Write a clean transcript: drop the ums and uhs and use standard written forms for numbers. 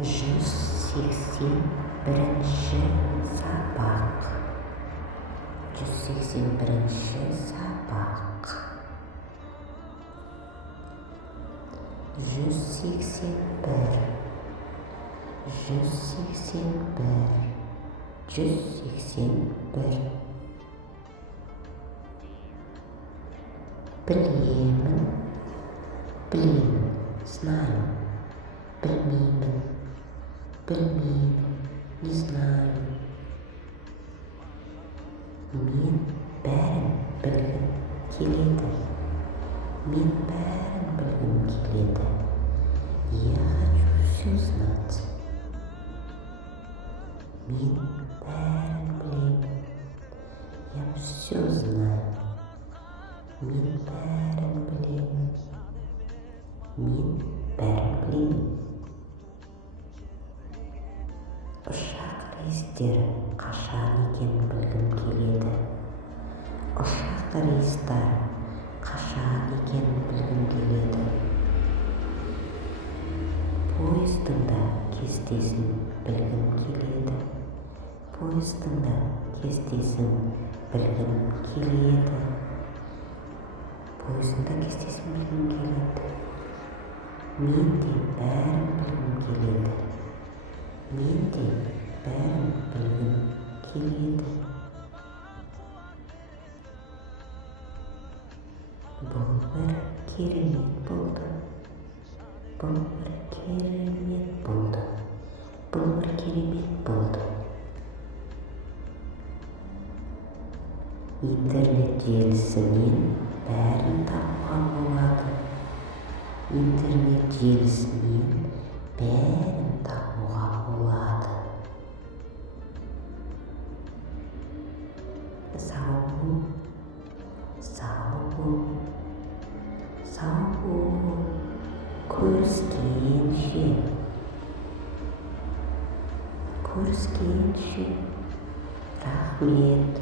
181-ші сабақ. 181-ші сабақ. 181, 181. Білемін, білемін, знаю. Білмеймін, білмеймін, не знаю. Мен бәрін білгім келеді. Мен бәрін білгім келеді. Я хочу все знать. Мен бәрін білемін. Я все знаю. Мен бәрін білемін. Мен бәрін білемін. Ұшақ рейстері қашан екенін білгім келеді. Ұшақ рейстері қашан екенін білгім келеді. Поездың да кестесін білгім келеді. Поездың да кестесін білгім келеді. Поездың да кестесін білгім келеді. Мен де бәрін білгім келеді. Мен де бәрін білгім келеді. Бұл бір керемет болды. Бұл бір керемет болды. Бұл бір керемет болды. Интернет желісінен бәрін табуға болады. Интернет желісінен бәрін табуға болады. Сау бол, сау бол, сау бол, көріскенше. Көріскенше. Рахмет.